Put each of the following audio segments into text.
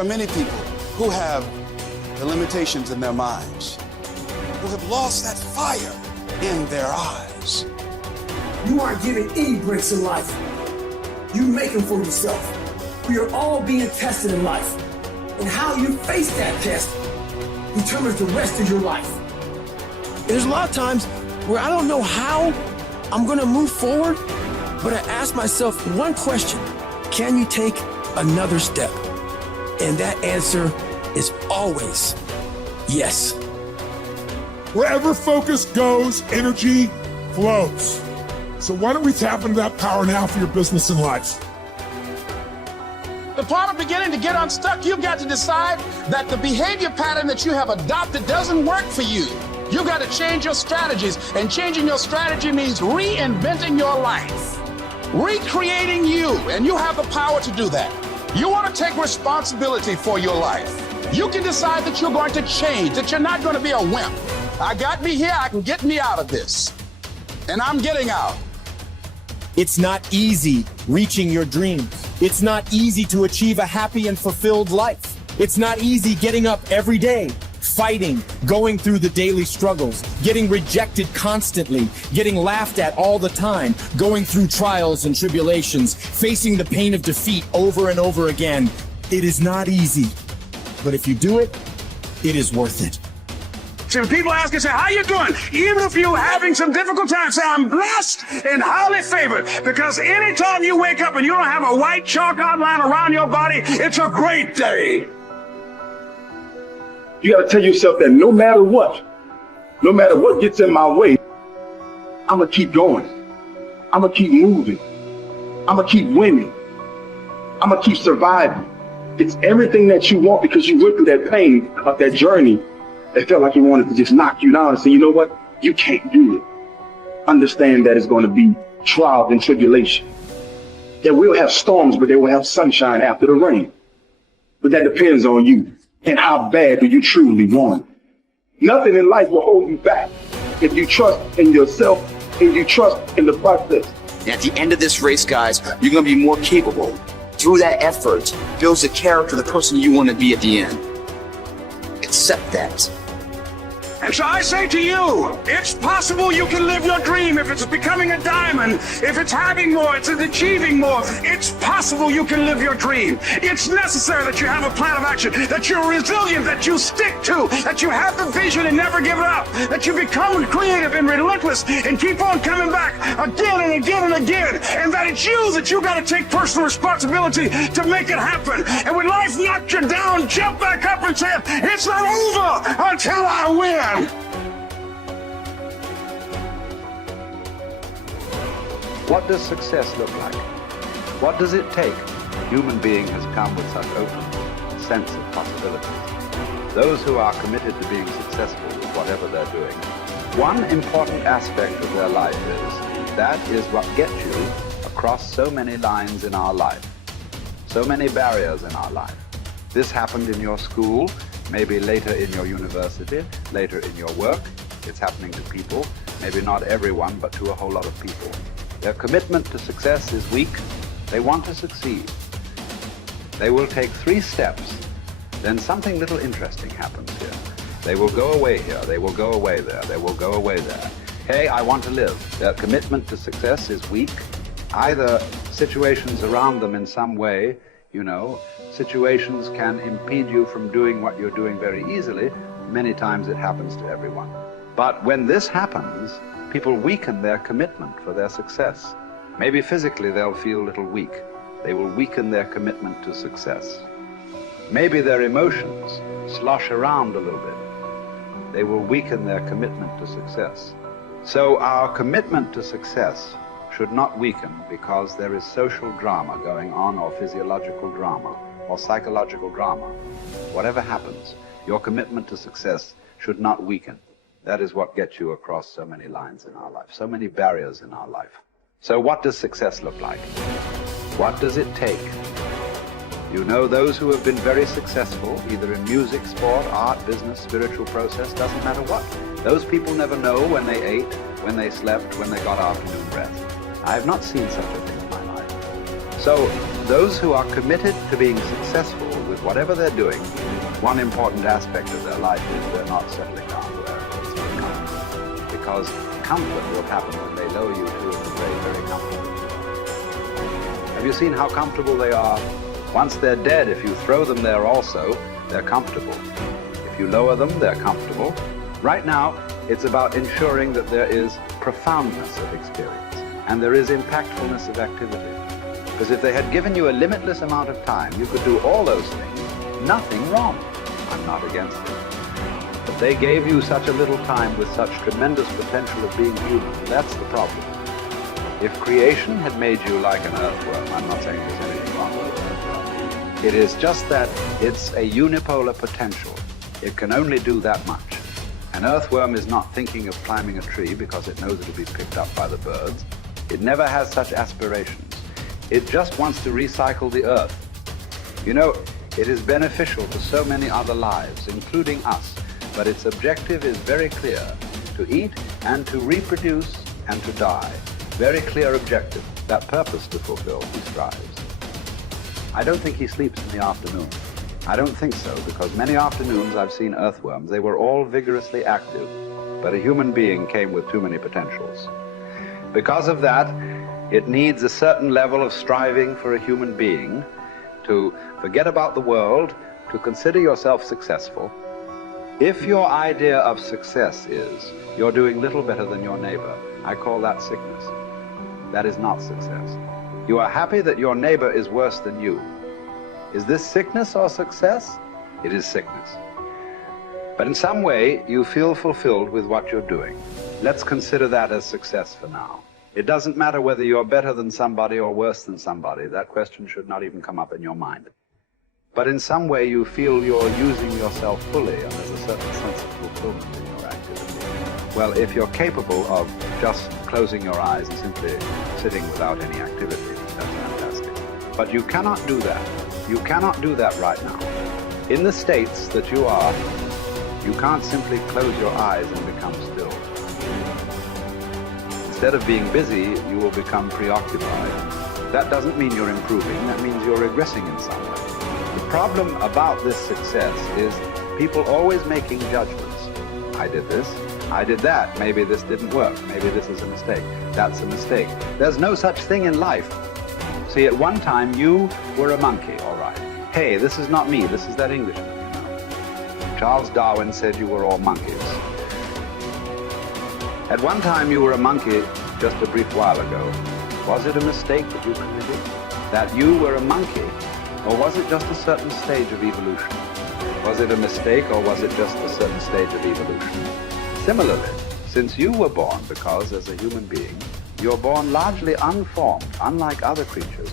There are many people who have the limitations in their minds, who have lost that fire in their eyes. You aren't given any breaks in life. You make them for yourself. We are all being tested in life. And how you face that test determines the rest of your life. There's a lot of times where I don't know how I'm gonna move forward, but I ask myself one question: can you take another step? And that answer is always yes. Wherever focus goes, energy flows. So why don't we tap into that power now for your business and life? The part of beginning to get unstuck, you've got to decide that the behavior pattern that you have adopted doesn't work for you. You've got to change your strategies, and changing your strategy means reinventing your life, recreating you, and you have the power to do that. You want to take responsibility for your life. You can decide that you're going to change, that you're not going to be a wimp. I got me here, I can get me out of this. And I'm getting out. It's not easy reaching your dreams. It's not easy to achieve a happy and fulfilled life. It's not easy getting up every day, fighting, going through the daily struggles, getting rejected constantly, getting laughed at all the time, going through trials and tribulations, facing the pain of defeat over and over again. It is not easy, but if you do it, it is worth it. See, when people ask you, say, how you doing? Even if you're having some difficult times, say, I'm blessed and highly favored. Because anytime you wake up and you don't have a white chalk outline around your body, it's a great day. You got to tell yourself that no matter what gets in my way, I'm going to keep going. I'm going to keep moving. I'm going to keep winning. I'm going to keep surviving. It's everything that you want because you went through that pain of that journey. It felt like he wanted to just knock you down and say, you know what? You can't do it. Understand that it's going to be trials and tribulation. That we'll have storms, but they will have sunshine after the rain. But that depends on you and how bad do you truly want it. Nothing in life will hold you back if you trust in yourself and you trust in the process. And at the end of this race, guys, you're going to be more capable. Through that effort, builds the character of the person you want to be at the end. Accept that. And so I say to you, it's possible you can live your dream. If it's becoming a diamond, if it's having more, it's achieving more, it's possible you can live your dream. It's necessary that you have a plan of action, that you're resilient, that you stick to, that you have the vision and never give it up, that you become creative and relentless and keep on coming back again and again and again, and that it's you that you got to take personal responsibility to make it happen. And when life knocks you down, jump back up and say, it's not over until I win. What does success look like? What does it take? Human being has come with such open sense of possibilities. Those who are committed to being successful with whatever they're doing, one important aspect of their life is that is what gets you across so many lines in our life, so many barriers in our life. This happened in your school, maybe later in your university, later in your work. It's happening to people, maybe not everyone, but to a whole lot of people. Their commitment to success is weak. They want to succeed. They will take 3 steps. Then something little interesting happens here. They will go away here. They will go away there. They will go away there. Hey, I want to live. Their commitment to success is weak. Either situations around them in some way, situations can impede you from doing what you're doing very easily. Many times it happens to everyone. But when this happens, people weaken their commitment for their success. Maybe physically they'll feel a little weak. They will weaken their commitment to success. Maybe their emotions slosh around a little bit. They will weaken their commitment to success. So our commitment to success should not weaken because there is social drama going on, or physiological drama, or psychological drama. Whatever happens, your commitment to success should not weaken. That is what gets you across so many lines in our life, so many barriers in our life. So what does success look like? What does it take? Those who have been very successful, either in music, sport, art, business, spiritual process, doesn't matter what. Those people never know when they ate, when they slept, when they got afternoon rest. I have not seen such a thing in my life. So those who are committed to being successful with whatever they're doing, one important aspect of their life is they're not settling down where it's comfortable. Because comfort will happen when they lower you to a very, very comfortable. Have you seen how comfortable they are? Once they're dead, if you throw them there also, they're comfortable. If you lower them, they're comfortable. Right now, it's about ensuring that there is profoundness of experience and there is impactfulness of activity. Because if they had given you a limitless amount of time, you could do all those things, nothing wrong. I'm not against it. But they gave you such a little time with such tremendous potential of being human. That's the problem. If creation had made you like an earthworm, I'm not saying there's anything wrong with an earthworm. It is just that it's a unipolar potential. It can only do that much. An earthworm is not thinking of climbing a tree because it knows it'll be picked up by the birds. It never has such aspirations. It just wants to recycle the earth. You know, it is beneficial to so many other lives, including us, but its objective is very clear: to eat and to reproduce and to die. Very clear objective, that purpose to fulfill, he strives. I don't think he sleeps in the afternoon. I don't think so, because many afternoons I've seen earthworms. They were all vigorously active, but a human being came with too many potentials. Because of that, it needs a certain level of striving for a human being to forget about the world, to consider yourself successful. If your idea of success is you're doing little better than your neighbor, I call that sickness. That is not success. You are happy that your neighbor is worse than you. Is this sickness or success? It is sickness. But in some way, you feel fulfilled with what you're doing. Let's consider that as success for now. It doesn't matter whether you're better than somebody or worse than somebody. That question should not even come up in your mind. But in some way, you feel you're using yourself fully, and there's a certain sense of fulfillment in your activity. Well, if you're capable of just closing your eyes and simply sitting without any activity, that's fantastic. But you cannot do that. You cannot do that right now. In the states that you are, you can't simply close your eyes and become still. Instead of being busy, you will become preoccupied. That doesn't mean you're improving, that means you're regressing in some way. The problem about this success is people always making judgments. I did this, I did that, maybe this didn't work, maybe this is a mistake, that's a mistake. There's no such thing in life. See, at one time you were a monkey, all right. Hey, this is not me, this is that Englishman, you know. Charles Darwin said you were all monkeys. At one time you were a monkey just a brief while ago. Was it a mistake that you committed? That you were a monkey? Or was it just a certain stage of evolution? Was it a mistake or was it just a certain stage of evolution? Similarly, since you were born, because as a human being, you're born largely unformed, unlike other creatures.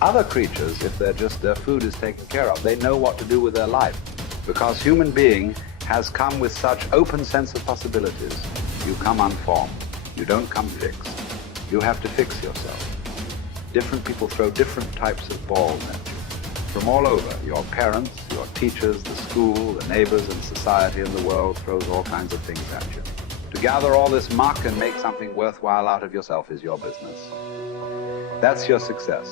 Other creatures, if their food is taken care of, they know what to do with their life. Because human being has come with such open sense of possibilities. You come unformed. You don't come fixed. You have to fix yourself. Different people throw different types of balls at you. From all over, your parents, your teachers, the school, the neighbors and society and the world throws all kinds of things at you. To gather all this muck and make something worthwhile out of yourself is your business. That's your success.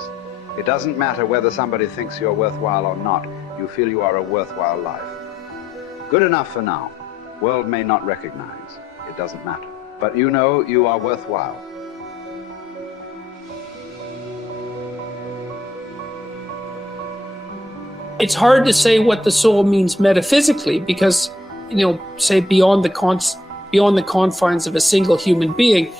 It doesn't matter whether somebody thinks you're worthwhile or not. You feel you are a worthwhile life. Good enough for now. World may not recognize. It doesn't matter. But you know you are worthwhile. It's hard to say what the soul means metaphysically because, say beyond the confines of a single human being,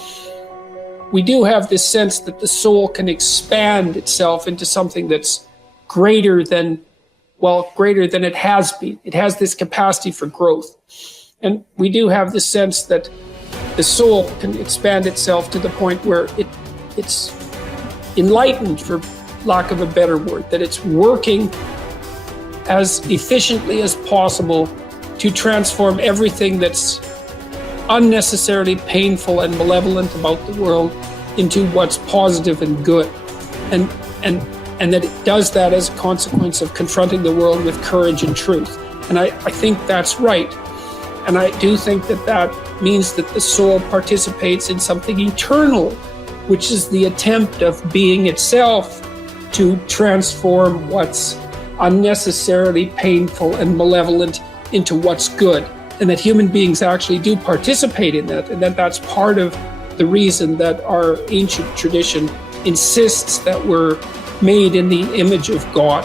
we do have this sense that the soul can expand itself into something that's greater than it has been. It has this capacity for growth. And we do have the sense that the soul can expand itself to the point where it's enlightened, for lack of a better word, that it's working as efficiently as possible to transform everything that's unnecessarily painful and malevolent about the world into what's positive and good. And that it does that as a consequence of confronting the world with courage and truth. And I think that's right. And I do think that means that the soul participates in something eternal, which is the attempt of being itself to transform what's unnecessarily painful and malevolent into what's good, and that human beings actually do participate in that, and that that's part of the reason that our ancient tradition insists that we're made in the image of God.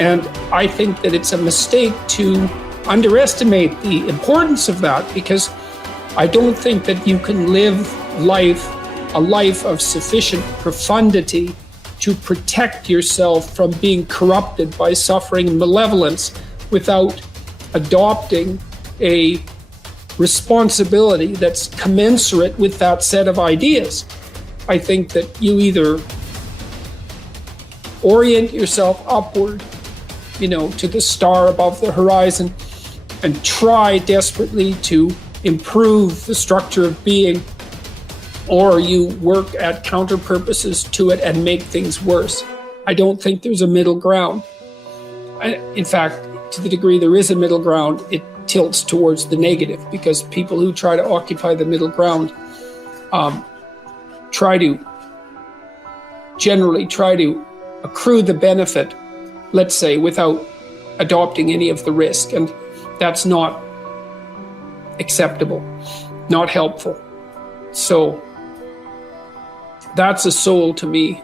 And I think that it's a mistake to underestimate the importance of that, because I don't think that you can live a life of sufficient profundity to protect yourself from being corrupted by suffering and malevolence without adopting a responsibility that's commensurate with that set of ideas. I think that you either orient yourself upward, to the star above the horizon, and try desperately to improve the structure of being, or you work at counter purposes to it and make things worse. I don't think there's a middle ground. In fact, to the degree there is a middle ground, it tilts towards the negative, because people who try to occupy the middle ground generally try to accrue the benefit, let's say, without adopting any of the risk. And that's not acceptable, not helpful. So that's a soul to me.